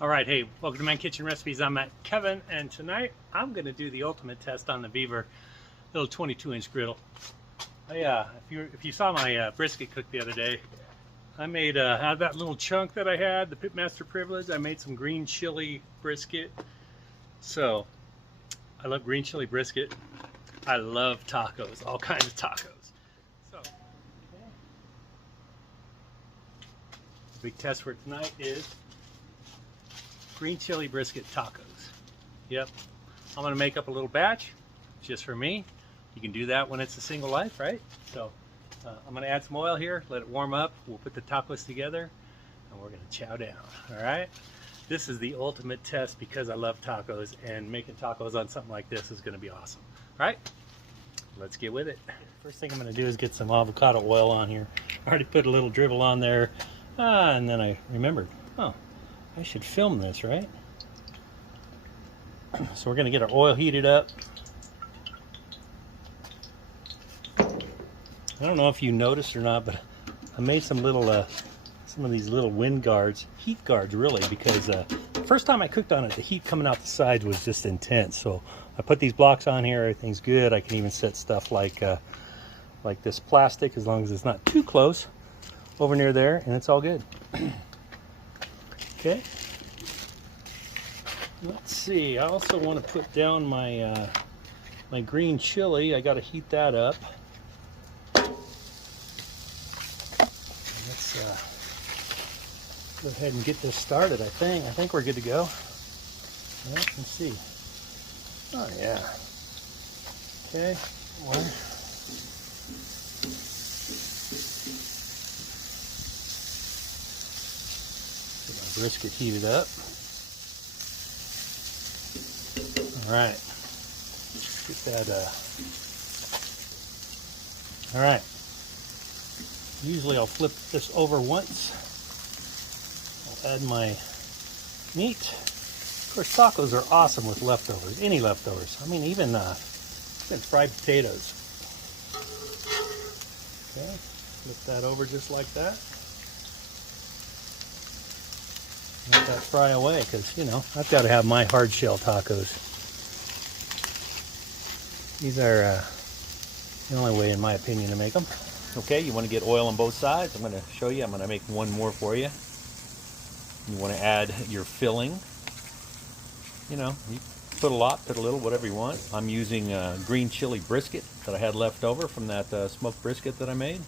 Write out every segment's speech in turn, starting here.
Alright, hey, welcome to Man Kitchen Recipes. I'm Kevin, and tonight I'm going to do the ultimate test on the VEVOR little 22-inch griddle. If you saw my brisket cook the other day, I made out of that little chunk that I had, the Pitmaster Privilege, I made some green chili brisket. So, I love green chili brisket. I love tacos, all kinds of tacos. So, okay. The big test for tonight is green chili brisket tacos. Yep, I'm gonna make up a little batch just for me. You can do that when it's a single life, right? So I'm gonna add some oil here, let it warm up. We'll put the tacos together and we're gonna chow down. All right, this is the ultimate test because I love tacos, and making tacos on something like this is gonna be awesome. All right, let's get with it. First thing I'm gonna do is get some avocado oil on here. I already put a little dribble on there, and then I remembered, oh, I should film this, right? So we're going to get our oil heated up. I don't know if you noticed or not, but I made some little, some of these little wind guards, heat guards really, because the first time I cooked on it, the heat coming out the sides was just intense. So I put these blocks on here, everything's good. I can even set stuff like this plastic, as long as it's not too close, over near there, and it's all good. Okay, let's see. I also want to put down my my green chili. I got to heat that up. Let's go ahead and get this started. I think we're good to go. All right, let's see. Oh yeah. Okay. One. Brisket heated up. All right, get that. All right. Usually I'll flip this over once. I'll add my meat. Of course, tacos are awesome with leftovers. Any leftovers. I mean, even fried potatoes. Okay, flip that over just like that. Let that fry away, because, you know, I've got to have my hard shell tacos. These are the only way, in my opinion, to make them. Okay, you want to get oil on both sides. I'm going to show you. I'm going to make one more for you. You want to add your filling. You know, you put a lot, put a little, whatever you want. I'm using green chili brisket that I had left over from that smoked brisket that I made.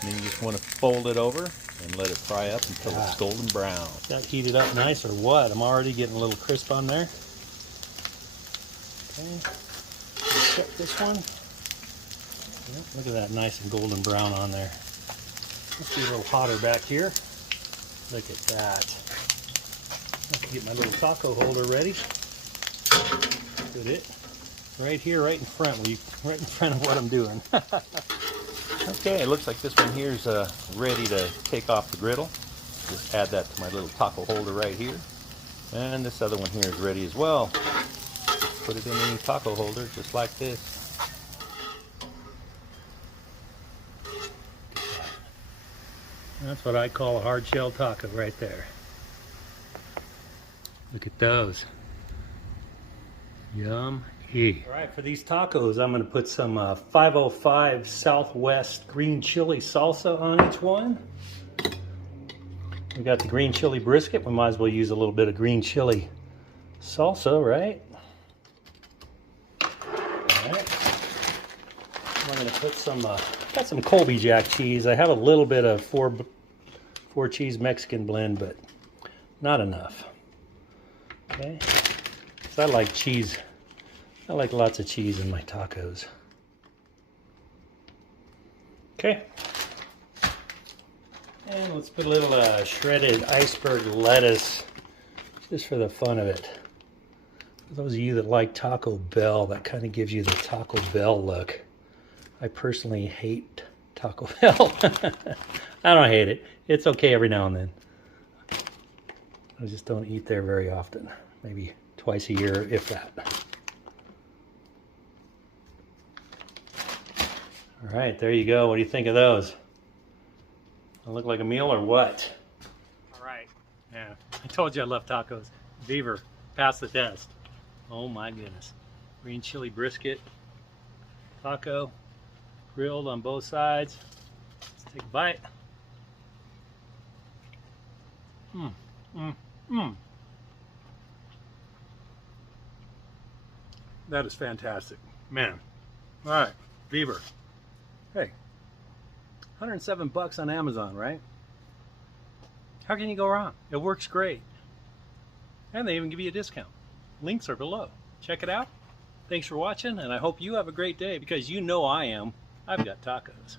And then you just want to fold it over and let it fry up until it's golden brown. That heated up nice or what? I'm already getting a little crisp on there. Okay, check this one. Yep, look at that, nice and golden brown on there. Let's be a little hotter back here. Look at that. I have to get my little taco holder ready. Put it right here, right in front of what I'm doing. Okay, it looks like this one here is ready to take off the griddle. Just add that to my little taco holder right here. And this other one here is ready as well. Just put it in the taco holder just like this. That's what I call a hard shell taco right there. Look at those. Yum. All right, for these tacos, I'm going to put some 505 Southwest green chili salsa on each one. We got the green chili brisket. We might as well use a little bit of green chili salsa, right? All right. I'm going to put some, got some Colby Jack cheese. I have a little bit of four cheese Mexican blend, but not enough. Okay, so I like cheese. I like lots of cheese in my tacos. Okay. And let's put a little shredded iceberg lettuce, just for the fun of it. For those of you that like Taco Bell, that kind of gives you the Taco Bell look. I personally hate Taco Bell. I don't hate it. It's okay every now and then. I just don't eat there very often. Maybe twice a year, if that. All right, there you go. What do you think of those? Look like a meal or what? All right. Yeah. I told you I love tacos. Vever, pass the test. Oh my goodness. Green chili brisket, taco, grilled on both sides. Let's take a bite. That is fantastic, man. All right, Vever. Hey, 107 bucks on Amazon, right? How can you go wrong? It works great. And they even give you a discount. Links are below. Check it out. Thanks for watching, and I hope you have a great day, because you know I am. I've got tacos.